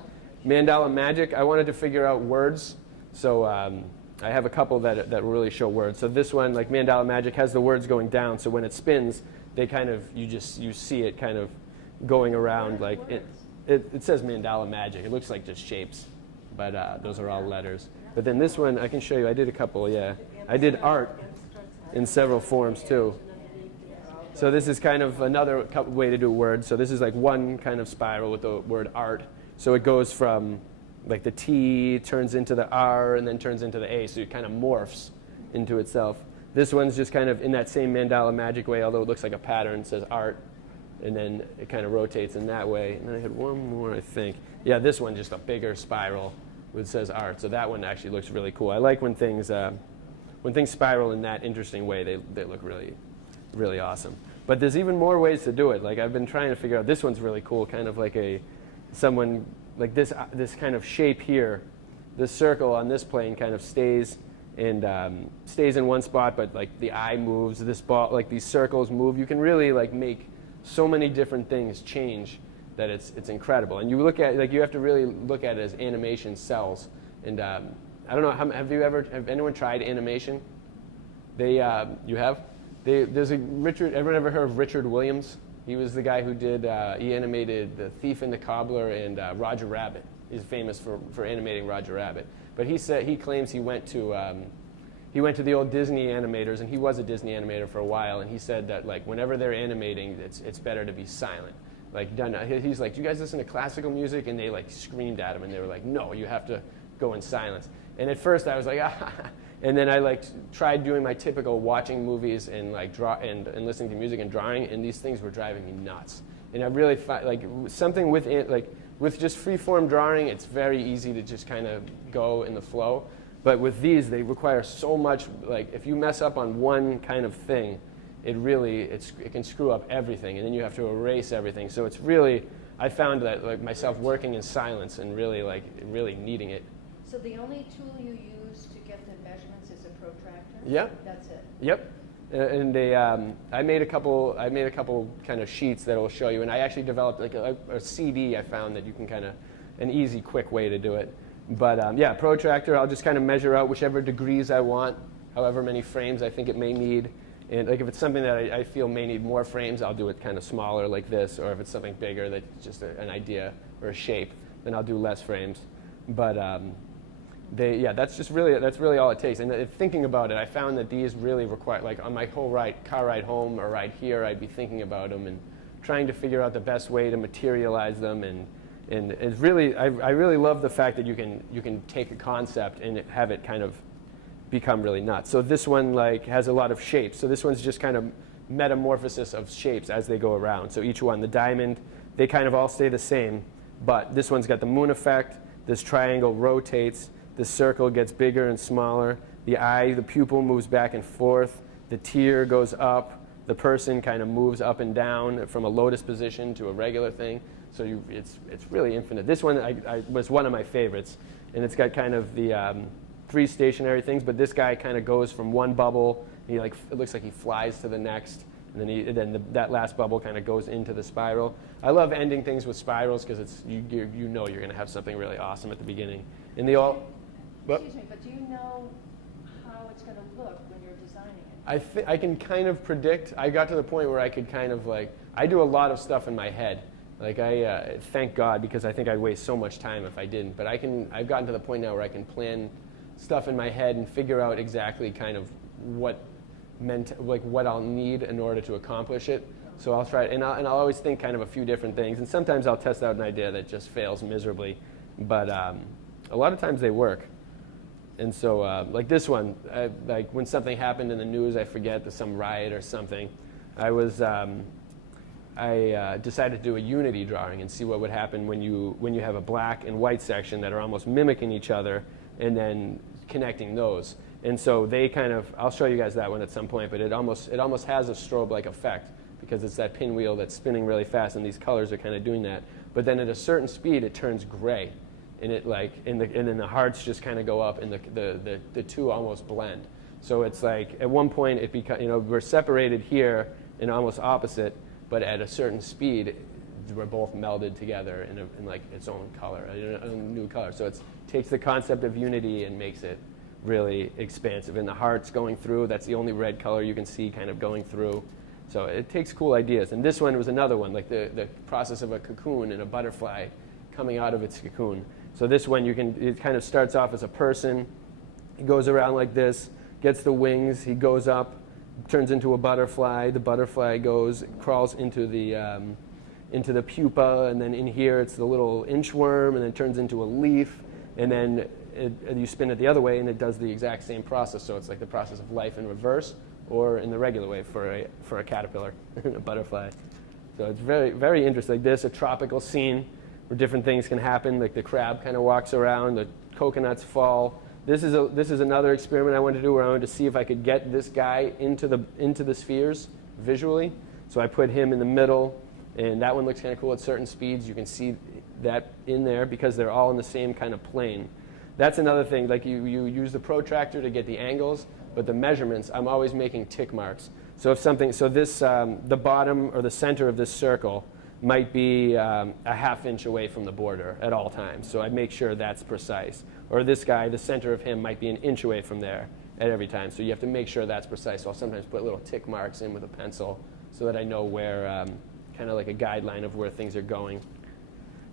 Mandala Magic. I wanted to figure out words, so I have a couple that really show words. So this one, like Mandala Magic, has the words going down. So when it spins, they kind of you see it kind of going around like it says Mandala Magic. It looks like just shapes, but those are all letters. But then this one, I can show you. I did a couple. Yeah, I did art in several forms too. So this is kind of another way to do words. So this is like one kind of spiral with the word art. So it goes from like the T turns into the R and then turns into the A. So it kind of morphs into itself. This one's just kind of in that same Mandala Magic way, although it looks like a pattern. It says art, and then it kind of rotates in that way. And then I had one more, I think. Yeah, this one just a bigger spiral which says art. So that one actually looks really cool. I like when things spiral in that interesting way. They look really, really awesome. But there's even more ways to do it. Like I've been trying to figure out. This one's really cool, kind of like someone like this kind of shape here. This circle on this plane kind of stays in one spot, but like the eye moves. This ball, like these circles move. You can really like make so many different things change that it's incredible. And you look at you have to really look at it as animation cells. And I don't know, have anyone tried animation? You have? There's a Richard. Everyone ever heard of Richard Williams? He was the guy who he animated The Thief and the Cobbler and Roger Rabbit. He's famous for animating Roger Rabbit. But he claims he went to the old Disney animators, and he was a Disney animator for a while, and he said that like whenever they're animating, it's better to be silent. Like he's like, do you guys listen to classical music? And they like screamed at him, and they were like, no, you have to go in silence. And at first I was like, ah. And then I like tried doing my typical watching movies and like and listening to music and drawing, and these things were driving me nuts. And I really like something with it, like with just free-form drawing, it's very easy to just kind of go in the flow. But with these, they require so much. Like if you mess up on one kind of thing, it can screw up everything, and then you have to erase everything. So it's really, I found that like myself working in silence and really needing it. So the only tool you use to get the measurements is a protractor? Yep. That's it? Yep. And I made a couple kind of sheets that will show you, and I actually developed like a CD. I found that you can kind of an easy, quick way to do it. But yeah, protractor. I'll just kind of measure out whichever degrees I want, however many frames I think it may need. And like if it's something that I feel may need more frames, I'll do it kind of smaller like this. Or if it's something bigger that's just an idea or a shape, then I'll do less frames. But that's really all it takes. And thinking about it, I found that these really require, like on my whole car ride home or ride here, I'd be thinking about them and trying to figure out the best way to materialize them. And it's really, I really love the fact that you can take a concept and have it kind of become really nuts. So this one like has a lot of shapes. So this one's just kind of metamorphosis of shapes as they go around. So each one, the diamond, they kind of all stay the same, but this one's got the moon effect. This triangle rotates. The circle gets bigger and smaller. The eye, the pupil moves back and forth. The tear goes up. The person kind of moves up and down from a lotus position to a regular thing. So it's really infinite. This one was one of my favorites, and it's got kind of the 3 stationary things. But this guy kind of goes from one bubble. It looks like he flies to the next, and then that last bubble kind of goes into the spiral. I love ending things with spirals because it's you know you're going to have something really awesome at the beginning. And they all. Excuse me, but do you know how it's going to look when you're designing it? I can kind of predict. I got to the point where I could kind of I do a lot of stuff in my head. Like I thank God, because I think I'd waste so much time if I didn't. But I've gotten to the point now where I can plan stuff in my head and figure out exactly kind of what I'll need in order to accomplish it. So I'll try it, and I'll always think kind of a few different things. And sometimes I'll test out an idea that just fails miserably, but a lot of times they work. and so like this one, like when something happened in the news, I forget, there's some riot or something, I decided to do a unity drawing and see what would happen when you have a black and white section that are almost mimicking each other and then connecting those. And so they kind of, I'll show you guys that one at some point, but it almost has a strobe-like effect because it's that pinwheel that's spinning really fast, and these colors are kind of doing that. But then at a certain speed, it turns gray, and it like, and then the hearts just kind of go up, and the two almost blend. So it's like at one point it we're separated here and almost opposite, but at a certain speed, we're both melded together in like its own color, a new color. So it takes the concept of unity and makes it really expansive. And the hearts going through, that's the only red color you can see kind of going through. So it takes cool ideas. And this one was another one, like the process of a cocoon and a butterfly coming out of its cocoon. So this one, it kind of starts off as a person. He goes around like this, gets the wings, he goes up, turns into a butterfly. The butterfly crawls into the pupa, and then in here it's the little inchworm, and then turns into a leaf, and then you spin it the other way, and it does the exact same process. So it's like the process of life in reverse, or in the regular way for a caterpillar and a butterfly. So it's very, very interesting. Like this, a tropical scene where different things can happen. Like the crab kind of walks around, the coconuts fall. This is another experiment I wanted to do where I wanted to see if I could get this guy into the spheres visually. So I put him in the middle, and that one looks kind of cool at certain speeds. You can see that in there because they're all in the same kind of plane. That's another thing. Like you use the protractor to get the angles, but the measurements, I'm always making tick marks. So this, the bottom or the center of this circle might be a ½ inch away from the border at all times. So I make sure that's precise. Or this guy, the center of him might be an inch away from there at every time. So you have to make sure that's precise. So I'll sometimes put little tick marks in with a pencil so that I know where, kind of like a guideline of where things are going.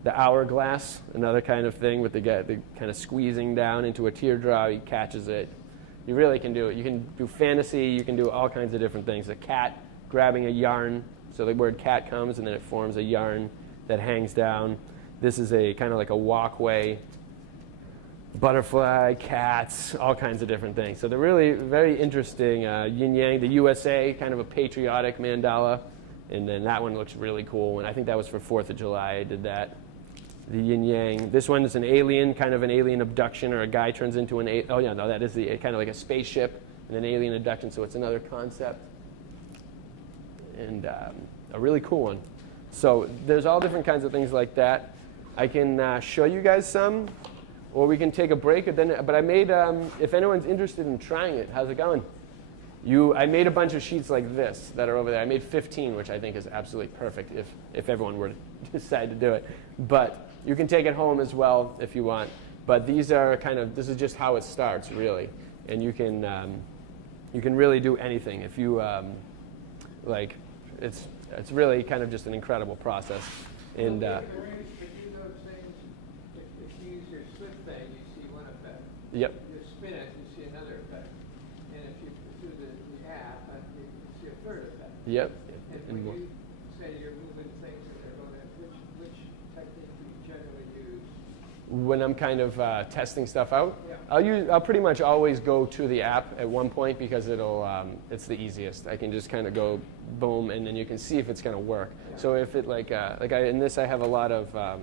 The hourglass, another kind of thing with the kind of squeezing down into a teardrop, he catches it. You really can do it. You can do fantasy, you can do all kinds of different things. A cat grabbing a yarn, so the word cat comes and then it forms a yarn that hangs down. This is a kind of like a walkway. Butterfly, cats, all kinds of different things. So they're really very interesting. Yin Yang, the USA, kind of a patriotic mandala. And then that one looks really cool. And I think that was for 4th of July I did that. The Yin Yang. This one is an alien, kind of an alien abduction, or a guy turns into an alien. Oh yeah, no, that is kind of like a spaceship and an alien abduction. So it's another concept. And a really cool one. So there's all different kinds of things like that. I can show you guys some. Or we can take a break. But I made, if anyone's interested in trying it, how's it going? I made a bunch of sheets like this that are over there. I made 15, which I think is absolutely perfect if everyone were to decide to do it. But you can take it home as well if you want. But these are this is just how it starts, really. And you can really do anything. If you, it's really kind of just an incredible process. And yep. You spin it, you see another effect. And if you do the app, you see a third effect. Yep. And when you say you're moving things that are going to, which technique do you generally use? When I'm kind of testing stuff out, Yeah. I'll pretty much always go to the app at one point because it's the easiest. I can just kind of go boom, and then you can see if it's going to work. Yeah. So if it in this I have a lot of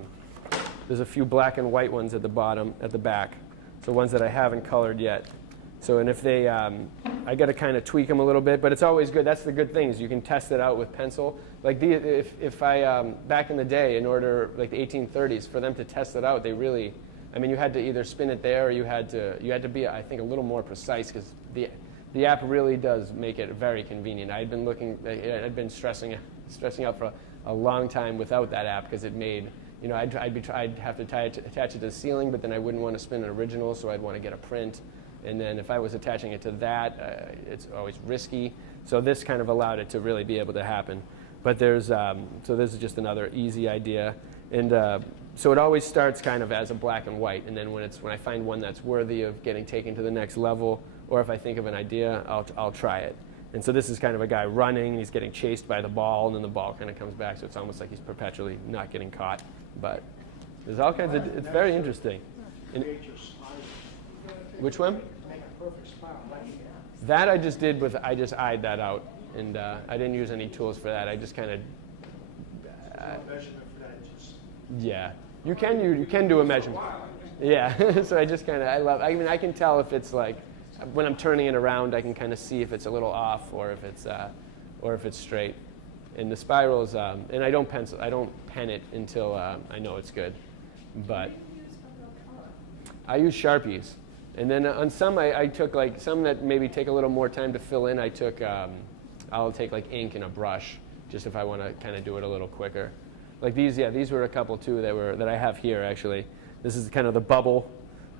there's a few black and white ones at the bottom, at the back. So ones that I haven't colored yet. So, and if they, I got to kind of tweak them a little bit, but it's always good. That's the good thing is you can test it out with pencil. Like if I, back in the day, in order, like the 1830s, for them to test it out, they really, you had to either spin it there or you had to be, I think, a little more precise because the app really does make it very convenient. I'd been stressing out for a long time without that app because it made, I'd have to attach it to the ceiling, but then I wouldn't want to spin an original, so I'd want to get a print. And then if I was attaching it to that, it's always risky. So this kind of allowed it to really be able to happen. But so this is just another easy idea. And so it always starts kind of as a black and white. And then when I find one that's worthy of getting taken to the next level, or if I think of an idea, I'll try it. And so this is kind of a guy running, he's getting chased by the ball, and then the ball kind of comes back, so it's almost like he's perpetually not getting caught. But there's all kinds of, it's very interesting. And Which one? Make a perfect spiral, like you have. That I just did with, I just eyed that out. And I didn't use any tools for that. I just kind of, No measurement for that, just. yeah. You can do a measurement. Yeah, so I just kind of, I mean, I can tell if it's like, when I'm turning it around, I can kind of see if it's a little off or if it's straight. And the spirals, and I don't pen it until I know it's good. But I use Sharpies. And then on some, I took like, some that maybe take a little more time to fill in, I'll take like ink and a brush, just if I want to kind of do it a little quicker. Like these, yeah, these were a couple too that I have here actually. This is kind of the bubble.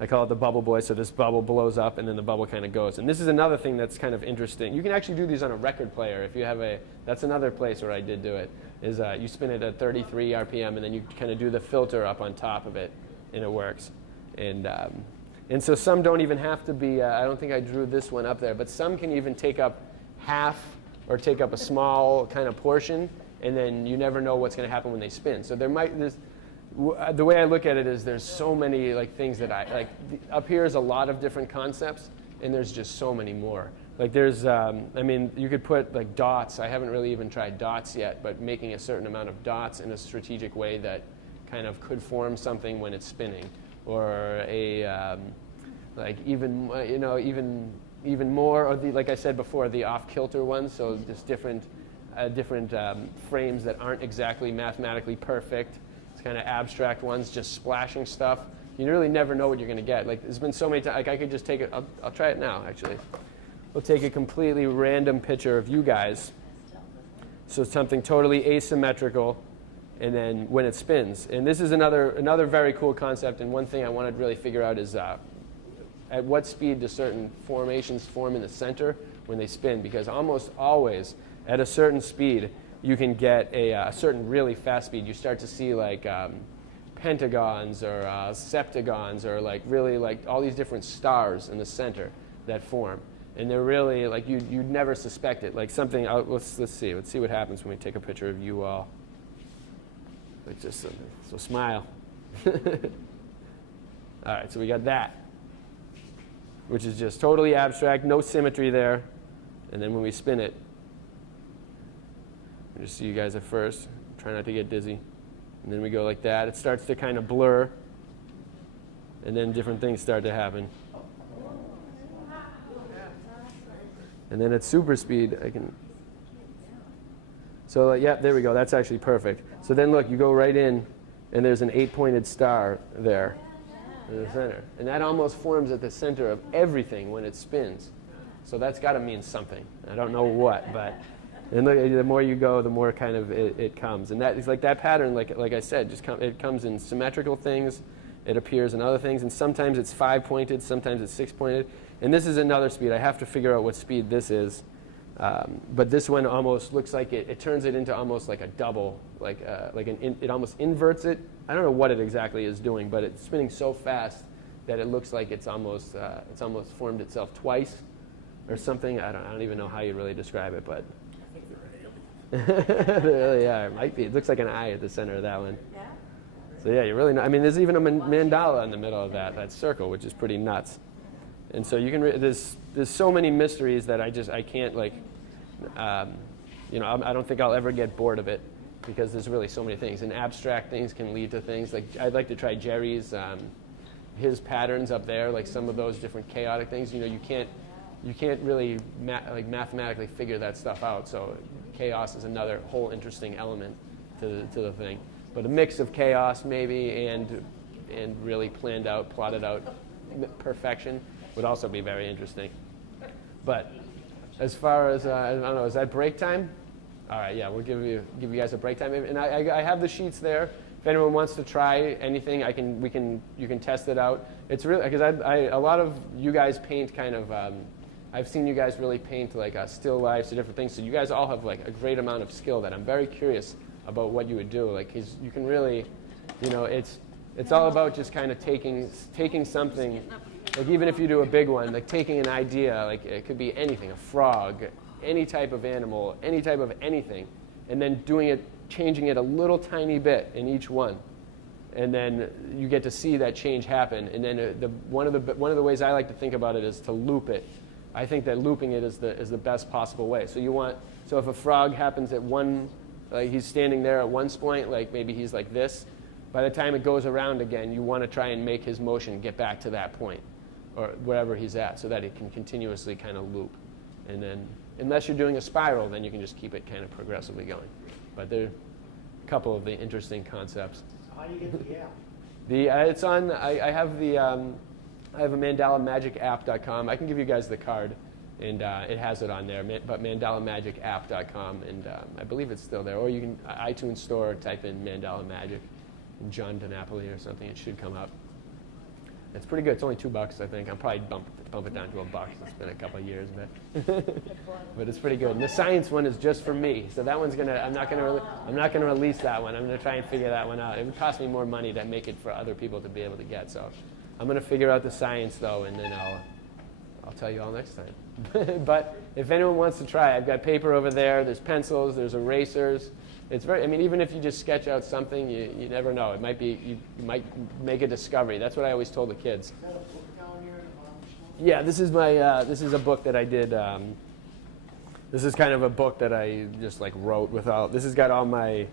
I call it the bubble boy, so this bubble blows up and then the bubble kind of goes. And this is another thing that's kind of interesting. You can actually do these on a record player if you have that's another place where I did do it, is you spin it at 33 RPM and then you kind of do the filter up on top of it and it works. And so some don't even have to be, I don't think I drew this one up there, but some can even take up half or take up a small kind of portion, and then you never know what's going to happen when they spin. So the way I look at it is there's so many like things that up here is a lot of different concepts, and there's just so many more. Like there's, I mean, you could put like dots. I haven't really even tried dots yet, but making a certain amount of dots in a strategic way that kind of could form something when it's spinning, or like even more, or like I said before, the off-kilter ones. So just different frames that aren't exactly mathematically perfect. It's kind of abstract ones, just splashing stuff. You really never know what you're going to get. Like there's been so many times. Like I could just take it. I'll try it now. Actually, we'll take a completely random picture of you guys. So something totally asymmetrical, and then when it spins. And this is another very cool concept. And one thing I wanted to really figure out is at what speed do certain formations form in the center when they spin? Because almost always at a certain speed, you can get a certain really fast speed. You start to see like pentagons or septagons or like really like all these different stars in the center that form. And they're really like you'd never suspect it. Like something. Let's see. Let's see what happens when we take a picture of you all. Like just so smile. All right. So we got that, which is just totally abstract, no symmetry there. And then when we spin it, just see you guys at first. Try not to get dizzy. And then we go like that. It starts to kind of blur. And then different things start to happen. And then at super speed, I can... So yeah, there we go. That's actually perfect. So then look, you go right in, and there's an 8-pointed star there in the center. And that almost forms at the center of everything when it spins. So that's got to mean something. I don't know what, but... And the more you go, the more kind of it comes. And that is like that pattern, like I said, it comes in symmetrical things. It appears in other things. And sometimes it's 5-pointed, sometimes it's 6-pointed. And this is another speed. I have to figure out what speed this is. But this one almost looks like it turns it into almost like a double, it almost inverts it. I don't know what it exactly is doing, but it's spinning so fast that it looks like it's almost formed itself twice or something. I don't even know how you really describe it, but... They really are. It might be. It looks like an eye at the center of that one. Yeah? So yeah, you really know. I mean, there's even a mandala in the middle of that circle, which is pretty nuts. And so you can. There's so many mysteries that I can't like. I don't think I'll ever get bored of it because there's really so many things. And abstract things can lead to things like I'd like to try Jerry's his patterns up there, like some of those different chaotic things. You can't really mathematically figure that stuff out. So chaos is another whole interesting element to the thing. But a mix of chaos maybe and really plotted out perfection would also be very interesting. But as far as I don't know, is that break time? All right, yeah, we'll give you guys a break time. And I have the sheets there. If anyone wants to try anything, you can test it out. It's really because a lot of you guys paint kind of. I've seen you guys really paint like still lifes and different things. So you guys all have like a great amount of skill that I'm very curious about what you would do. Like you can really, it's all about just kind of taking something. Like even if you do a big one, like taking an idea, like it could be anything, a frog, any type of animal, any type of anything, and then changing it a little tiny bit in each one. and then you get to see that change happen. And then one of the ways I like to think about it is to loop it. I think that looping it is the best possible way. So if a frog happens at one, like he's standing there at one point, like maybe he's like this, by the time it goes around again, you want to try and make his motion get back to that point, or wherever he's at, so that it can continuously kind of loop. And then, unless you're doing a spiral, then you can just keep it kind of progressively going. But there are a couple of the interesting concepts. So how do you get the app? It's on. I have a MandalaMagicApp.com. I can give you guys the card, and it has it on there. But MandalaMagicApp.com, and I believe it's still there. Or you can iTunes Store, type in Mandala Magic, and John DiNapoli or something. It should come up. It's pretty good. It's only $2, I think. I'll probably bump it down to $1. It's been a couple of years, but it's pretty good. And the science one is just for me, so that one's I'm not gonna release that one. I'm gonna try and figure that one out. It would cost me more money to make it for other people to be able to get. So I'm gonna figure out the science though, and then I'll tell you all next time. But if anyone wants to try, I've got paper over there. There's pencils. There's erasers. It's very. I mean, even if you just sketch out something, you never know. It might be you might make a discovery. That's what I always told the kids. Is that a book down here at the bottom shelf? Yeah, this is my. This is a book that I did. This is kind of a book that I just like wrote without. This has got all my,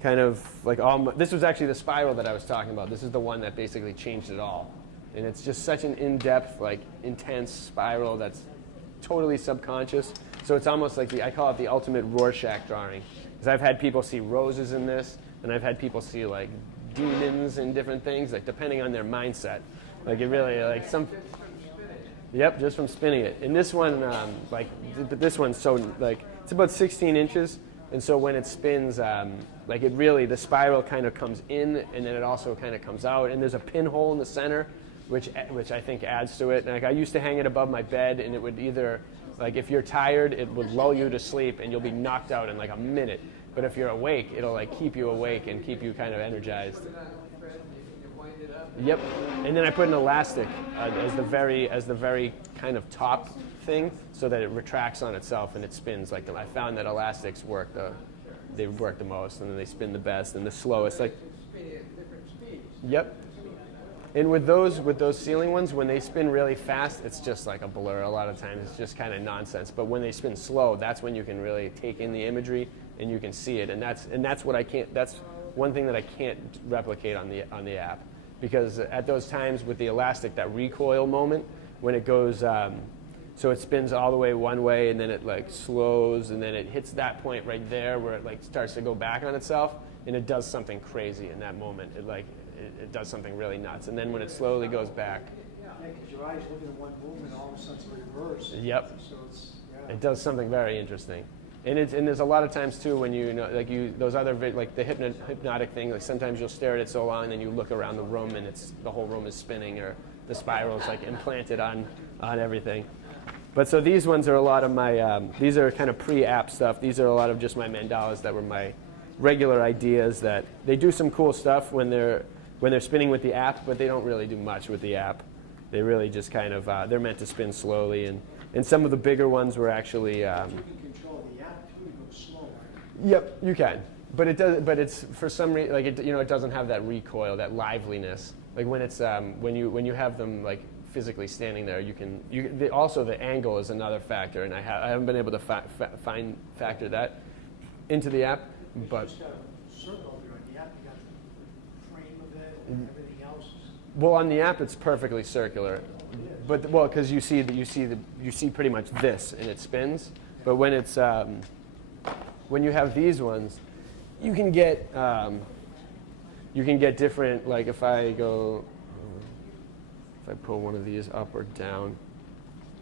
kind of like all. This was actually the spiral that I was talking about. This is the one that basically changed it all, and it's just such an in-depth, like intense spiral that's totally subconscious. So it's almost like I call it the ultimate Rorschach drawing. Because I've had people see roses in this, and I've had people see like demons and different things, like depending on their mindset. Like it really, like some. Yep, just from spinning it. And this one, this one's so like it's about 16 inches, and so when it spins, like it really the spiral kind of comes in, and then it also kind of comes out, and there's a pinhole in the center, which I think adds to it. Like I used to hang it above my bed, and it would either. Like if you're tired, it would lull you to sleep and you'll be knocked out in like a minute. But if you're awake, it'll like keep you awake and keep you kind of energized. Yep. And then I put an elastic as the very kind of top thing, so that it retracts on itself and it spins like them. I found that elastics work they work the most, and then they spin the best and the slowest. Like. Yep. And with those ceiling ones, when they spin really fast, it's just like a blur. A lot of times, it's just kind of nonsense. But when they spin slow, that's when you can really take in the imagery and you can see it. And that's what I can't. That's one thing that I can't replicate on the app, because at those times with the elastic, that recoil moment when it goes, so it spins all the way one way and then it like slows and then it hits that point right there where it like starts to go back on itself, and it does something crazy in that moment. It does something really nuts, and then when it slowly goes back. Yeah, because your eyes looking at one movement, all of a sudden it's reverse. Yep. So It does something very interesting, and there's a lot of times too when those other like the hypnotic thing. Like sometimes you'll stare at it so long, and then you look around the room, and the whole room is spinning, or the spiral is like implanted on everything. But so these ones are a lot of my. These are kind of pre-app stuff. These are a lot of just my mandalas that were my regular ideas. That they do some cool stuff when they're spinning with the app, but they don't really do much with the app. They really just kind of, they're meant to spin slowly. And some of the bigger ones were actually... you can control the app too, to go slower. Yep, you can. But it does. But it's, for some reason, like it doesn't have that recoil, that liveliness. Like when it's, when you have them like physically standing there, also the angle is another factor, and I haven't been able to factor that into the app, but... Just got a circle there on the app, you got the frame of it and everything else. Well, on the app, it's perfectly circular, but because you see pretty much this, and it spins. But when it's when you have these ones, you can get different. Like if I pull one of these up or down,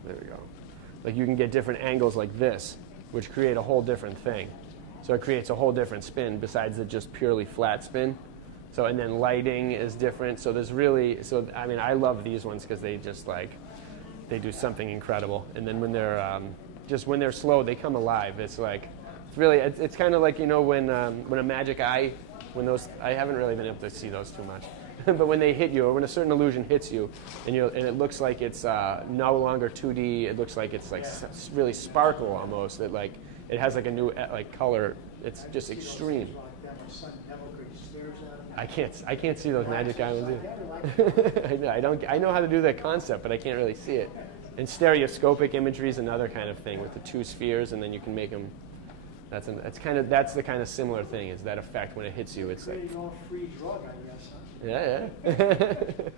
there we go. Like you can get different angles like this, which create a whole different thing. So it creates a whole different spin besides the just purely flat spin. So, and then lighting is different. So there's really, I mean, I love these ones because they just like, they do something incredible. And then when they're slow, they come alive. It's like, it's kind of like, when a magic eye, I haven't really been able to see those too much. But when they hit you, or when a certain illusion hits you, and it looks like it's no longer 2D, it looks like it's like really sparkle almost. It has like a new like color. It's just extreme. Like that, my son never could. He stares at it. I can't see those magic islands either. I know how to do that concept, but I can't really see it. And stereoscopic imagery is another kind of thing with the two spheres, and then you can make them. That's the kind of similar thing. Is that effect when it hits you? It's like Creating all free drug, I guess, huh? yeah.